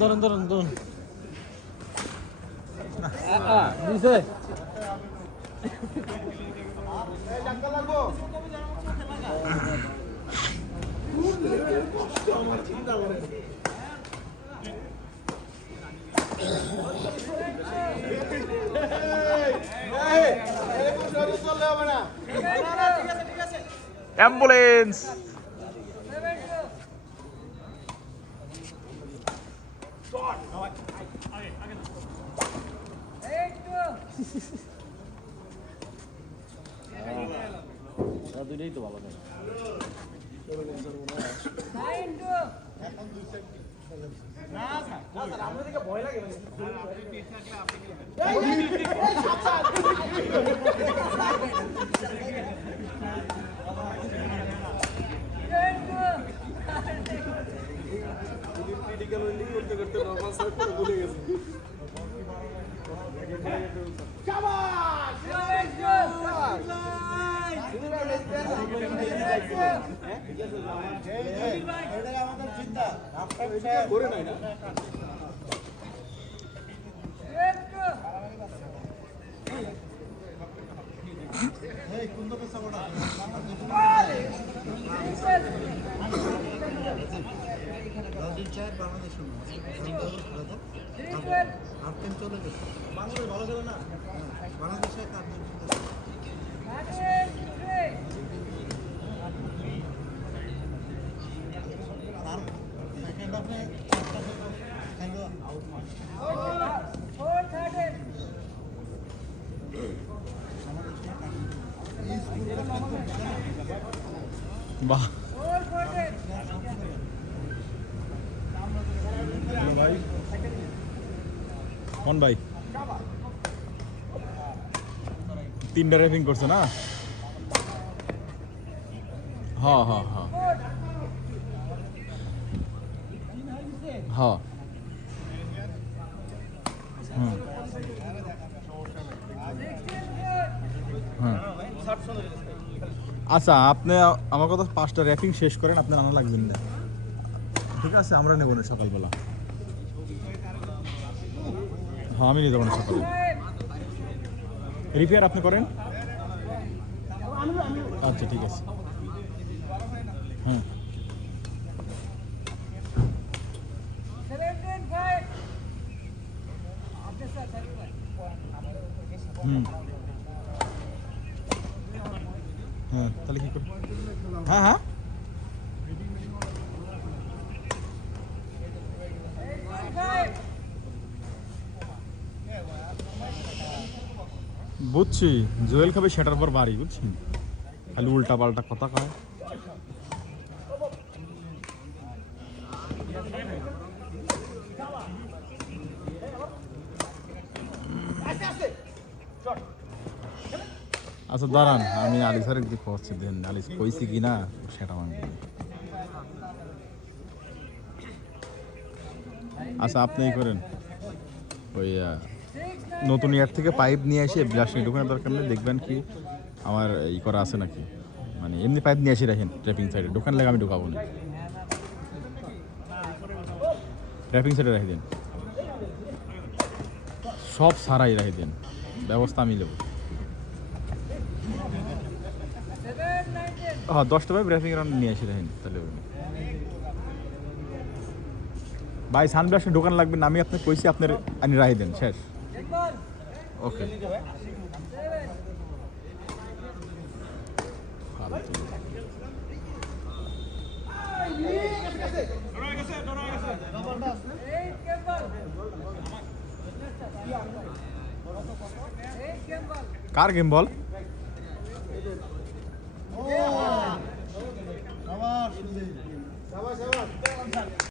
ধরুন ধরুন ধরুন দিছে অ্যাম্বুলেন্স দুইটাই তো ভালো নেই বাহ ভাই কোন ভাই তিনটা রেপিং করছে না হ্যাঁ হ্যাঁ হ্যাঁ হ্যাঁ হুম হ্যাঁ আচ্ছা আপনি আমার কথা 5টা র্যাপিং শেষ করেন আপনার আনা লাগবেন না ঠিক আছে আমরা নেব না সকালবেলা হ্যাঁ আমি নিয়ে যাবো না সকালে রিপেয়ার আপনি করেন আচ্ছা ঠিক আছে হ্যাঁ হুম হ্যাঁ তাহলে কি করব হ্যাঁ হ্যাঁ বুঝছি জুয়েল খাবে সেটার পর বাড়ি বুঝছি খালি উল্টা পাল্টা কথা কয় আচ্ছা দাঁড়ান আমি আলিসারের দিকে পৌঁছে দেন আলিস কইছি কি না সেটা মানবে আচ্ছা আপনি করেন ওই নতুন ইয়ার থেকে পাইপ নিয়ে এসে ব্রাশিং ঢোকানোর দরকার নেই দেখবেন কি আমার ই করা আছে নাকি মানে এমনি পাইপ নিয়ে এসে রাখেন ট্র্যাপিং সাইডে দোকান লাগে আমি ঢোকাবো না ট্র্যাপিং সাইডে রেখে দিন সব সারাই রেখে দিন ব্যবস্থা আমি নেব হ্যাঁ 10টা পাইপ র্যাপিং রাউন্ড নিয়ে এসে রাখেন তাহলে ভাই সানব্লাস্টের দোকান লাগবে না আমি আপনাকে কইছি আপনার আনি রাখি দেন শেষ ওকে কার গেম বল